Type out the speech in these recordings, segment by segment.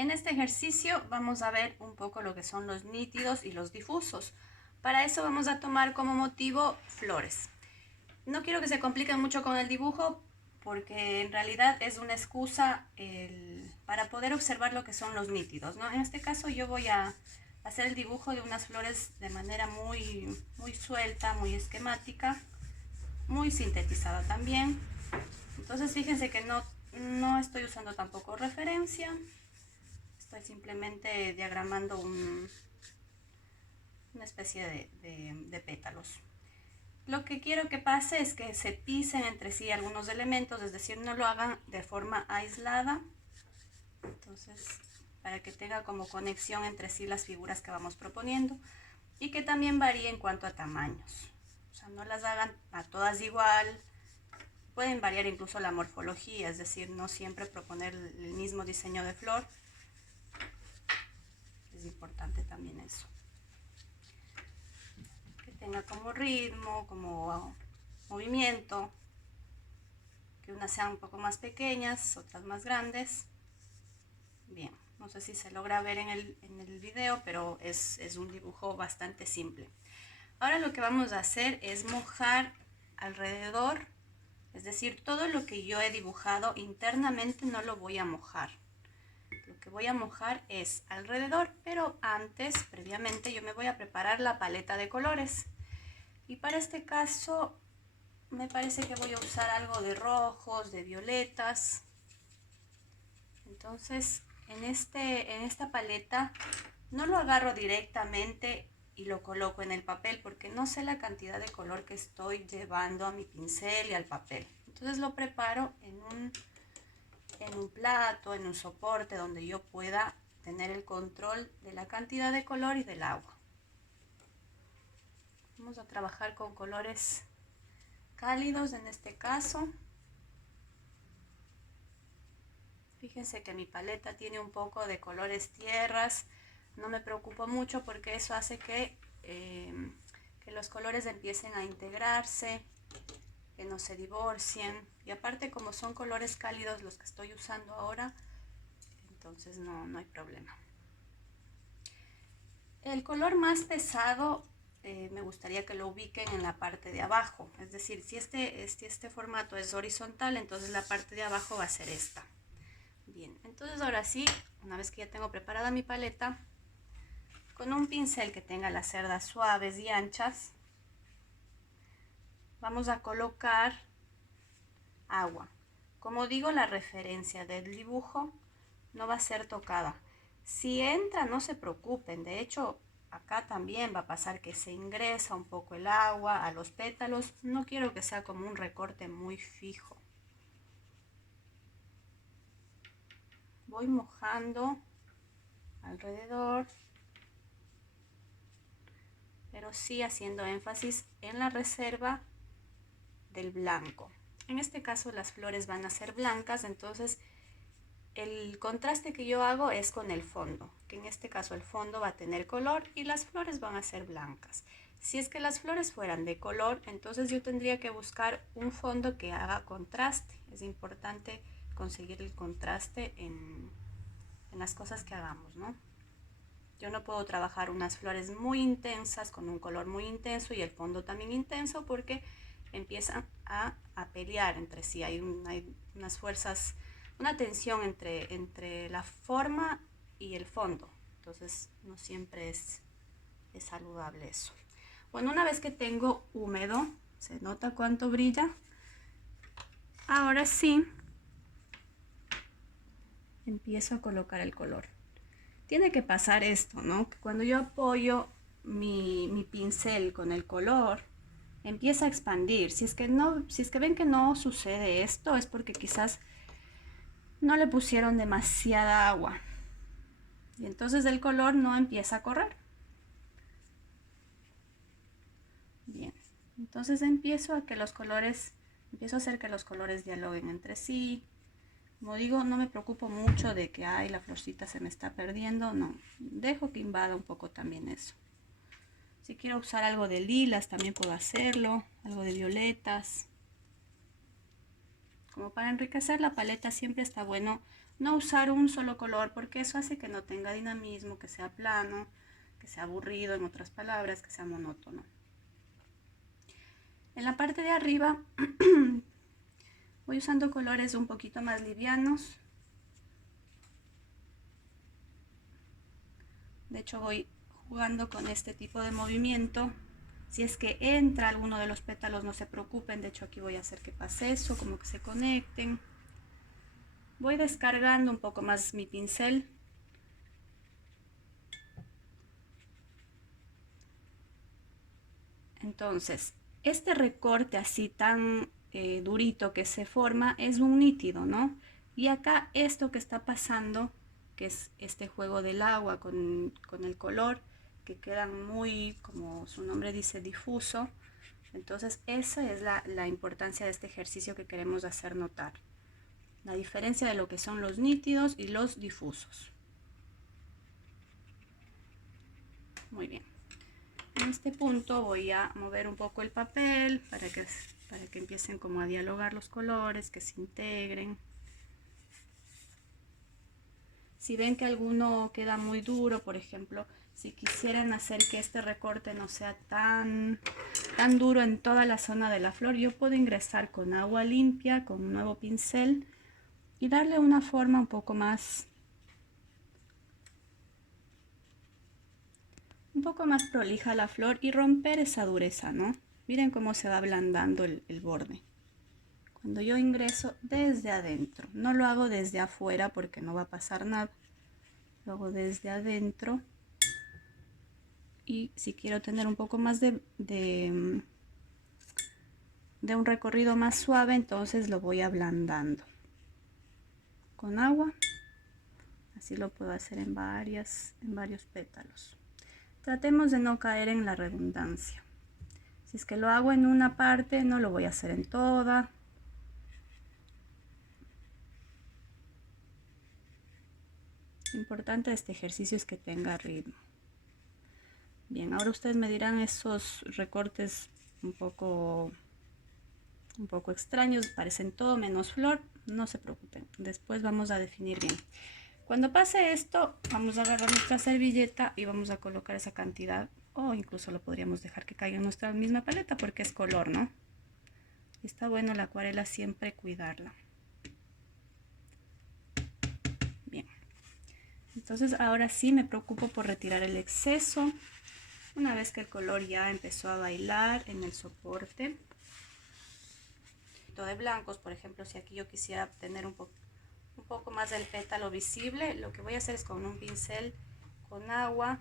En este ejercicio vamos a ver un poco lo que son los nítidos y los difusos. Para eso vamos a tomar como motivo flores. No quiero que se compliquen mucho con el dibujo porque en realidad es una excusa para poder observar lo que son los nítidos, ¿no? En este caso yo voy a hacer el dibujo de unas flores de manera muy suelta, muy esquemática, muy sintetizada también. Entonces fíjense que no estoy usando tampoco referencia. Estoy simplemente diagramando una especie de pétalos. Lo que quiero que pase es que se pisen entre sí algunos elementos, es decir, no lo hagan de forma aislada. Entonces, para que tenga como conexión entre sí las figuras que vamos proponiendo y que también varíe en cuanto a tamaños. O sea, no las hagan a todas igual. Pueden variar incluso la morfología, es decir, no siempre proponer el mismo diseño de flor. Es importante también eso. Que tenga como ritmo, como movimiento, que unas sean un poco más pequeñas, otras más grandes. Bien, no sé si se logra ver en el video, pero es un dibujo bastante simple. Ahora lo que vamos a hacer es mojar alrededor, es decir, todo lo que yo he dibujado internamente no lo voy a mojar. Lo que voy a mojar es alrededor, pero antes, previamente, yo me voy a preparar la paleta de colores. Y para este caso me parece que voy a usar algo de rojos, de violetas. Entonces en esta paleta no lo agarro directamente y lo coloco en el papel porque no sé la cantidad de color que estoy llevando a mi pincel y al papel. Entonces lo preparo en un plato, en un soporte donde yo pueda tener el control de la cantidad de color y del agua. Vamos a trabajar con colores cálidos en este caso. Fíjense que mi paleta tiene un poco de colores tierras. No me preocupo mucho porque eso hace que los colores empiecen a integrarse, que no se divorcien. Y aparte, como son colores cálidos los que estoy usando ahora, entonces no hay problema. El color más pesado me gustaría que lo ubiquen en la parte de abajo. Es decir, si este formato es horizontal, entonces la parte de abajo va a ser esta. Bien, entonces ahora sí, una vez que ya tengo preparada mi paleta, con un pincel que tenga las cerdas suaves y anchas, vamos a colocar agua. Como digo, la referencia del dibujo no va a ser tocada. Si entra, no se preocupen. De hecho, acá también va a pasar que se ingresa un poco el agua a los pétalos. No quiero que sea como un recorte muy fijo. Voy mojando alrededor, pero sí haciendo énfasis en la reserva del blanco. En este caso las flores van a ser blancas, entonces el contraste que yo hago es con el fondo, que en este caso el fondo va a tener color y las flores van a ser blancas. Si es que las flores fueran de color, entonces yo tendría que buscar un fondo que haga contraste. Es importante conseguir el contraste en las cosas que hagamos, ¿no? Yo no puedo trabajar unas flores muy intensas con un color muy intenso y el fondo también intenso porque empiezan a pelear entre sí. Hay unas fuerzas, una tensión entre la forma y el fondo. Entonces no siempre es saludable eso. Bueno, una vez que tengo húmedo, se nota cuánto brilla. Ahora sí, empiezo a colocar el color. Tiene que pasar esto, ¿no? Que cuando yo apoyo mi pincel con el color, empieza a expandir. Si es que ven que no sucede esto, es porque quizás no le pusieron demasiada agua. Y entonces el color no empieza a correr. Bien, entonces empiezo a hacer que los colores dialoguen entre sí. Como digo, no me preocupo mucho de que la florcita se me está perdiendo, no. Dejo que invada un poco también eso. Si quiero usar algo de lilas también puedo hacerlo, algo de violetas. Como para enriquecer la paleta siempre está bueno no usar un solo color, porque eso hace que no tenga dinamismo, que sea plano, que sea aburrido, en otras palabras, que sea monótono. En la parte de arriba voy usando colores un poquito más livianos. De hecho voy jugando con este tipo de movimiento. Si es que entra alguno de los pétalos, no se preocupen. De hecho aquí voy a hacer que pase eso, como que se conecten. Voy descargando un poco más mi pincel. Entonces, este recorte así tan durito que se forma es un nítido, ¿no? Y acá esto que está pasando, que es este juego del agua con el color, que quedan muy, como su nombre dice, difuso. Entonces, esa es la importancia de este ejercicio que queremos hacer notar. La diferencia de lo que son los nítidos y los difusos. Muy bien. En este punto voy a mover un poco el papel para que empiecen como a dialogar los colores, que se integren. Si ven que alguno queda muy duro, por ejemplo, si quisieran hacer que este recorte no sea tan duro en toda la zona de la flor, yo puedo ingresar con agua limpia, con un nuevo pincel y darle una forma un poco más prolija a la flor y romper esa dureza, ¿no? Miren cómo se va ablandando el borde. Cuando yo ingreso desde adentro, no lo hago desde afuera porque no va a pasar nada. Lo hago desde adentro. Y si quiero tener un poco más de un recorrido más suave, entonces lo voy ablandando con agua. Así lo puedo hacer en varios pétalos. Tratemos de no caer en la redundancia. Si es que lo hago en una parte, no lo voy a hacer en toda. Lo importante de este ejercicio es que tenga ritmo. Bien, ahora ustedes me dirán esos recortes un poco extraños, parecen todo menos flor. No se preocupen, después vamos a definir bien. Cuando pase esto, vamos a agarrar nuestra servilleta y vamos a colocar esa cantidad, o incluso lo podríamos dejar que caiga en nuestra misma paleta porque es color, ¿no? Está bueno la acuarela siempre cuidarla. Bien, entonces ahora sí me preocupo por retirar el exceso. Una vez que el color ya empezó a bailar en el soporte de blancos, por ejemplo, si aquí yo quisiera obtener un poco más del pétalo visible, lo que voy a hacer es con un pincel con agua,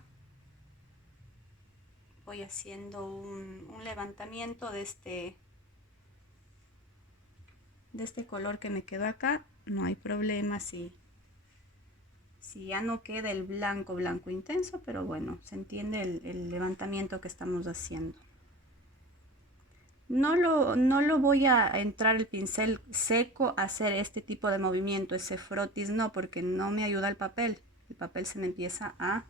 voy haciendo un levantamiento de este color que me quedó acá. No hay problema si ya no queda el blanco intenso, pero bueno, se entiende el levantamiento que estamos haciendo. No lo voy a entrar el pincel seco a hacer este tipo de movimiento, ese frotis no, porque no me ayuda el papel. El papel se me empieza a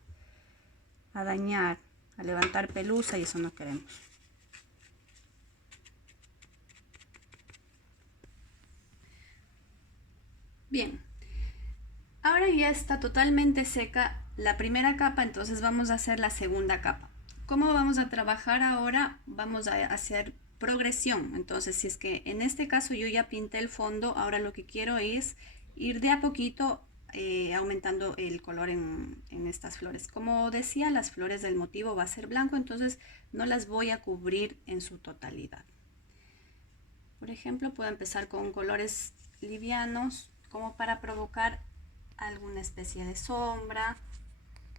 dañar, a levantar pelusa y eso no queremos. Bien, ahora ya está totalmente seca la primera capa, entonces vamos a hacer la segunda capa. ¿Cómo vamos a trabajar ahora? Vamos a hacer progresión. Entonces, si es que en este caso yo ya pinté el fondo, ahora lo que quiero es ir de a poquito aumentando el color en estas flores. Como decía, las flores del motivo va a ser blanco, entonces no las voy a cubrir en su totalidad. Por ejemplo, puedo empezar con colores livianos como para provocar alguna especie de sombra,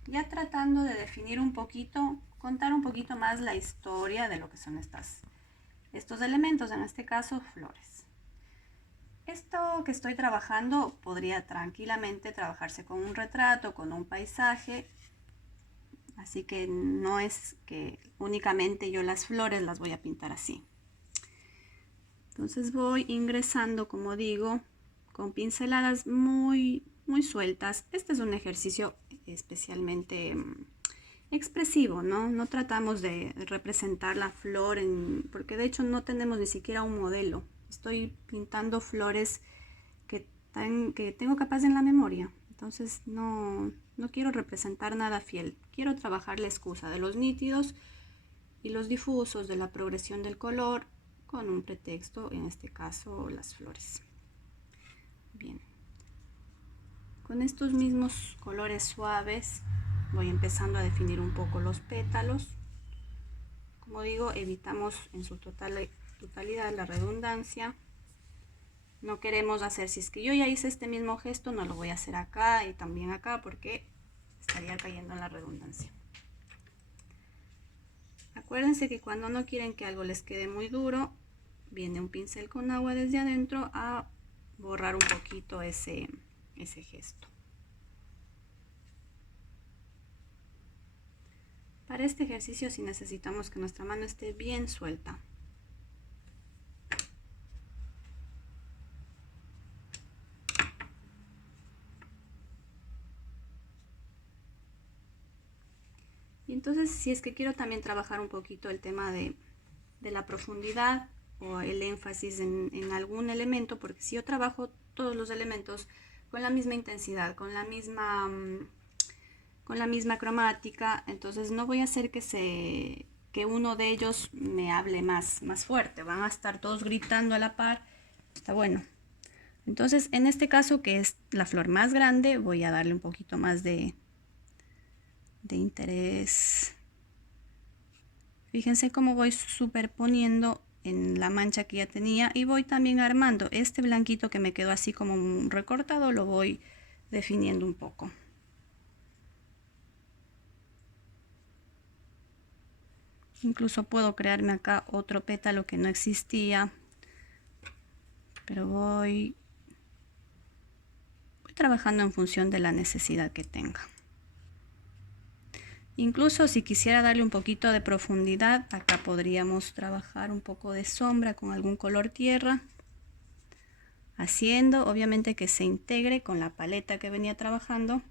ya tratando de definir un poquito, contar un poquito más la historia de lo que son estos elementos, en este caso flores. Esto que estoy trabajando podría tranquilamente trabajarse con un retrato, con un paisaje, así que no es que únicamente yo las flores las voy a pintar así. Entonces voy ingresando, como digo, con pinceladas muy sueltas. Este es un ejercicio especialmente expresivo, ¿no? No tratamos de representar la flor, porque de hecho no tenemos ni siquiera un modelo. estoy pintando flores que tengo capaz en la memoria. Entonces no quiero representar nada fiel. Quiero trabajar la excusa de los nítidos y los difusos, de la progresión del color, con un pretexto, en este caso las flores. Bien. Con estos mismos colores suaves voy empezando a definir un poco los pétalos. Como digo, evitamos en su totalidad la redundancia. No queremos hacer, si es que yo ya hice este mismo gesto, no lo voy a hacer acá y también acá, porque estaría cayendo en la redundancia. Acuérdense que cuando no quieren que algo les quede muy duro, viene un pincel con agua desde adentro a borrar un poquito ese gesto. Para este ejercicio sí necesitamos que nuestra mano esté bien suelta. Y entonces, si es que quiero también trabajar un poquito el tema de la profundidad o el énfasis en algún elemento, porque si yo trabajo todos los elementos con la misma intensidad, con la misma cromática, entonces no voy a hacer que uno de ellos me hable más fuerte. Van a estar todos gritando a la par. Está bueno. Entonces, en este caso, que es la flor más grande, voy a darle un poquito más de interés. Fíjense cómo voy superponiendo en la mancha que ya tenía y voy también armando. Este blanquito que me quedó así como un recortado lo voy definiendo un poco. Incluso puedo crearme acá otro pétalo que no existía, pero voy trabajando en función de la necesidad que tenga. Incluso si quisiera darle un poquito de profundidad, acá podríamos trabajar un poco de sombra con algún color tierra, haciendo obviamente que se integre con la paleta que venía trabajando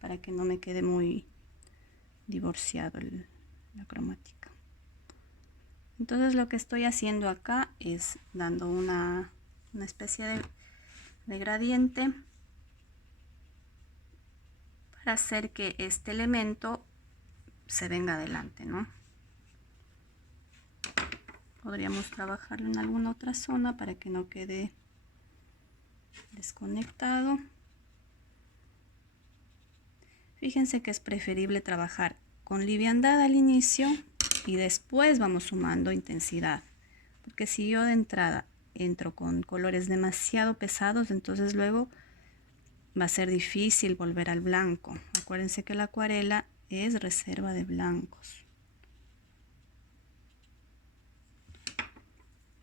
para que no me quede muy divorciado la cromática. Entonces lo que estoy haciendo acá es dando una especie de gradiente para hacer que este elemento se venga adelante, ¿no? Podríamos trabajarlo en alguna otra zona para que no quede desconectado. Fíjense que es preferible trabajar con liviandad al inicio y después vamos sumando intensidad, porque si yo de entrada entro con colores demasiado pesados, entonces luego va a ser difícil volver al blanco. Acuérdense que la acuarela es reserva de blancos.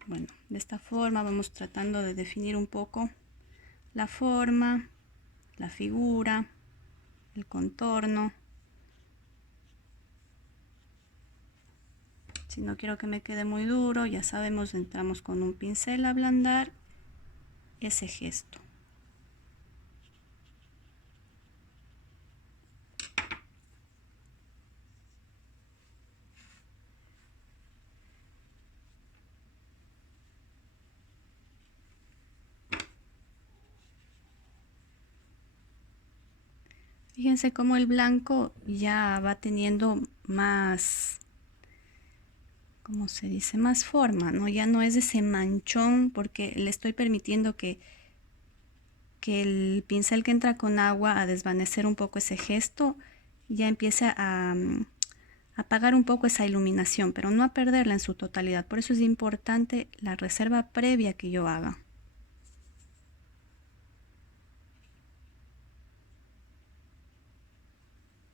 Bueno, de esta forma vamos tratando de definir un poco la forma, la figura, el contorno. Si no quiero que me quede muy duro, ya sabemos, entramos con un pincel a ablandar ese gesto. Fíjense cómo el blanco ya va teniendo más, ¿cómo se dice? Más forma, ¿no? Ya no es ese manchón, porque le estoy permitiendo que el pincel que entra con agua a desvanecer un poco ese gesto, ya empieza a apagar un poco esa iluminación, pero no a perderla en su totalidad. Por eso es importante la reserva previa que yo haga.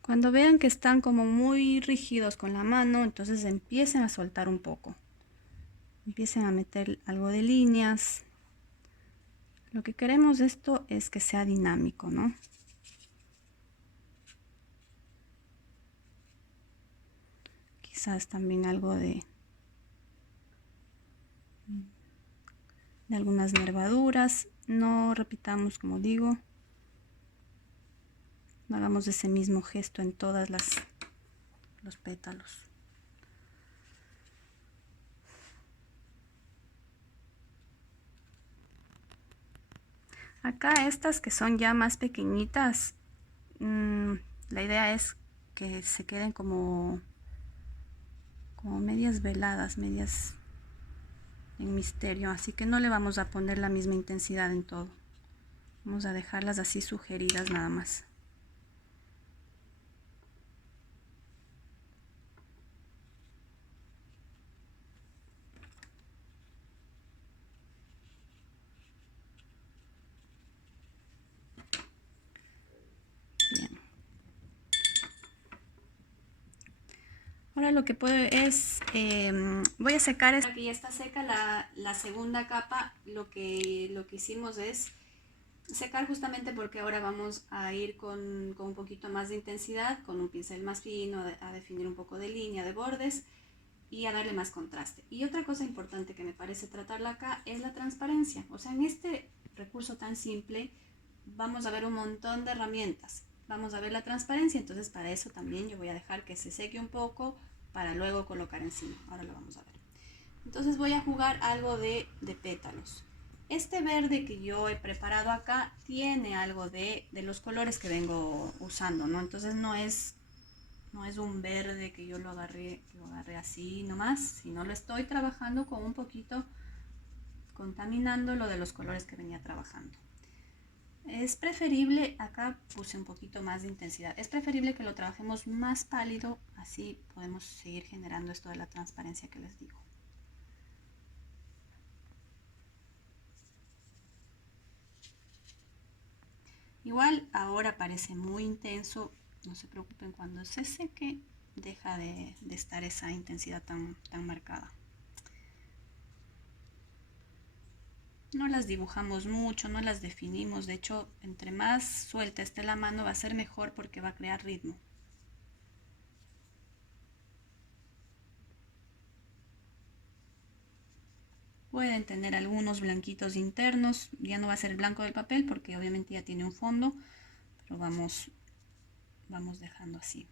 Cuando vean que están como muy rígidos con la mano, entonces empiecen a soltar un poco. Empiecen a meter algo de líneas. Lo que queremos de esto es que sea dinámico, ¿no? Quizás también algo de algunas nervaduras. No repitamos, como digo. No hagamos ese mismo gesto en todas los pétalos. Acá estas que son ya más pequeñitas, la idea es que se queden como medias veladas, medias en misterio, así que no le vamos a poner la misma intensidad en todo. Vamos a dejarlas así sugeridas nada más. Bien. Ahora lo que puedo es, voy a secar esta. Aquí ya está seca la segunda capa. Lo que hicimos es secar justamente porque ahora vamos a ir con un poquito más de intensidad, con un pincel más fino, a definir un poco de línea, de bordes y a darle más contraste. Y otra cosa importante que me parece tratarla acá es la transparencia. O sea, en este recurso tan simple vamos a ver un montón de herramientas. Vamos a ver la transparencia, entonces para eso también yo voy a dejar que se seque un poco para luego colocar encima. Ahora lo vamos a ver. Entonces voy a jugar algo de pétalos. Este verde que yo he preparado acá tiene algo de los colores que vengo usando, ¿no? Entonces no es un verde que yo lo agarré así nomás, sino lo estoy trabajando con un poquito, contaminando lo de los colores que venía trabajando. Es preferible, acá puse un poquito más de intensidad, es preferible que lo trabajemos más pálido, así podemos seguir generando esto de la transparencia que les digo. Igual ahora parece muy intenso, no se preocupen, cuando se seque deja de estar esa intensidad tan marcada. No las dibujamos mucho, no las definimos, de hecho entre más suelta esté la mano va a ser mejor porque va a crear ritmo. Pueden tener algunos blanquitos internos, ya no va a ser el blanco del papel porque obviamente ya tiene un fondo, pero vamos dejando así.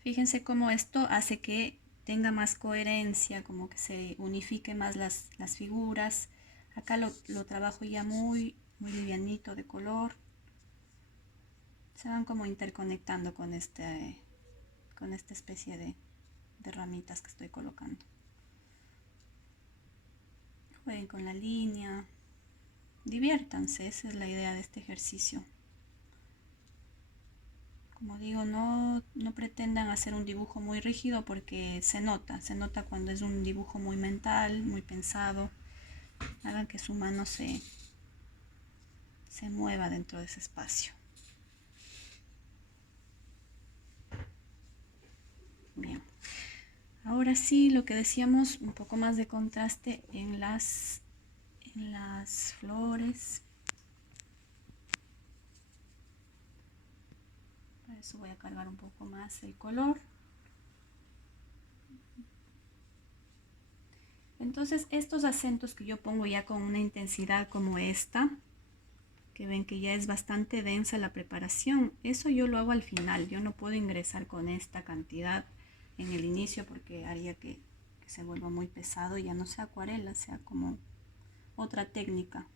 Fíjense cómo esto hace que tenga más coherencia, como que se unifique más las figuras. Acá lo trabajo ya muy livianito de color. Se van como interconectando con esta especie de ramitas que estoy colocando. Jueguen con la línea, diviértanse, esa es la idea de este ejercicio. Como digo, no pretendan hacer un dibujo muy rígido porque se nota cuando es un dibujo muy mental, muy pensado. Hagan que su mano se mueva dentro de ese espacio. Bien. Ahora sí, lo que decíamos, un poco más de contraste en las flores. Para eso voy a cargar un poco más el color. Entonces estos acentos que yo pongo ya con una intensidad como esta, que ven que ya es bastante densa la preparación, eso yo lo hago al final. Yo no puedo ingresar con esta cantidad en el inicio porque haría que se vuelva muy pesado y ya no sea acuarela, sea como otra técnica.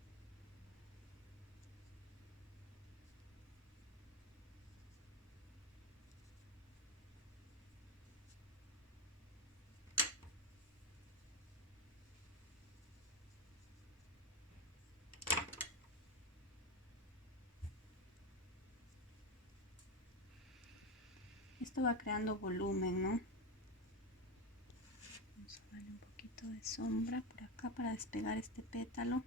Esto va creando volumen, ¿no? Vamos a darle un poquito de sombra por acá para despegar este pétalo.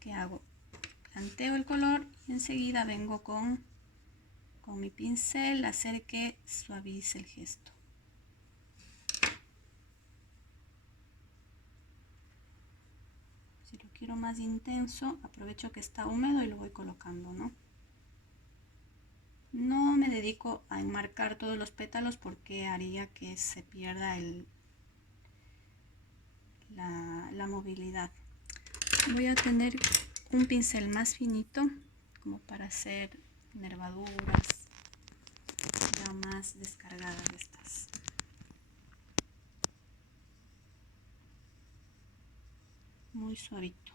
¿Qué hago? Planteo el color y enseguida vengo con mi pincel a hacer que suavice el gesto. Si lo quiero más intenso, aprovecho que está húmedo y lo voy colocando, ¿no? No me dedico a enmarcar todos los pétalos porque haría que se pierda la movilidad. Voy a tener un pincel más finito como para hacer nervaduras ya más descargadas de estas. muy suavito.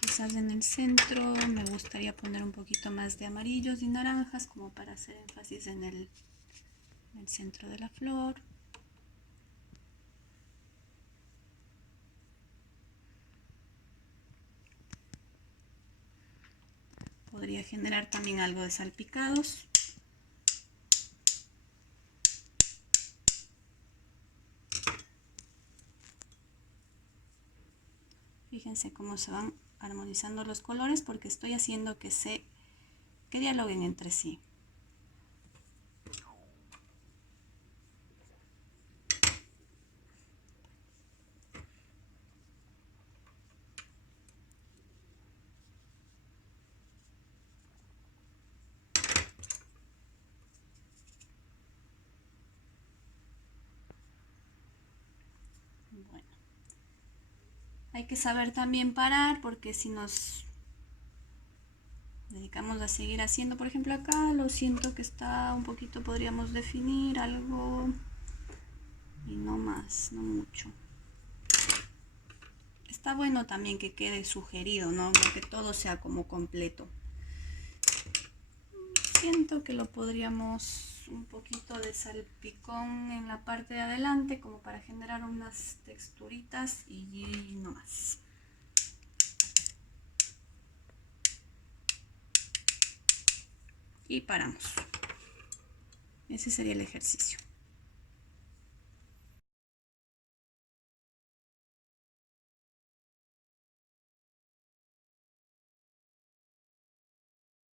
Quizás en el centro me gustaría poner un poquito más de amarillos y naranjas como para hacer énfasis en el centro de la flor. Podría generar también algo de salpicados. Fíjense cómo se van armonizando los colores porque estoy haciendo que dialoguen entre sí. Bueno, hay que saber también parar porque si nos dedicamos a seguir haciendo, por ejemplo acá lo siento que está un poquito, podríamos definir algo y no más, no mucho. Está bueno también que quede sugerido, ¿no? Que todo sea como completo. Siento que lo podríamos un poquito de salpicón en la parte de adelante como para generar unas texturitas y no más. Y paramos. Ese sería el ejercicio.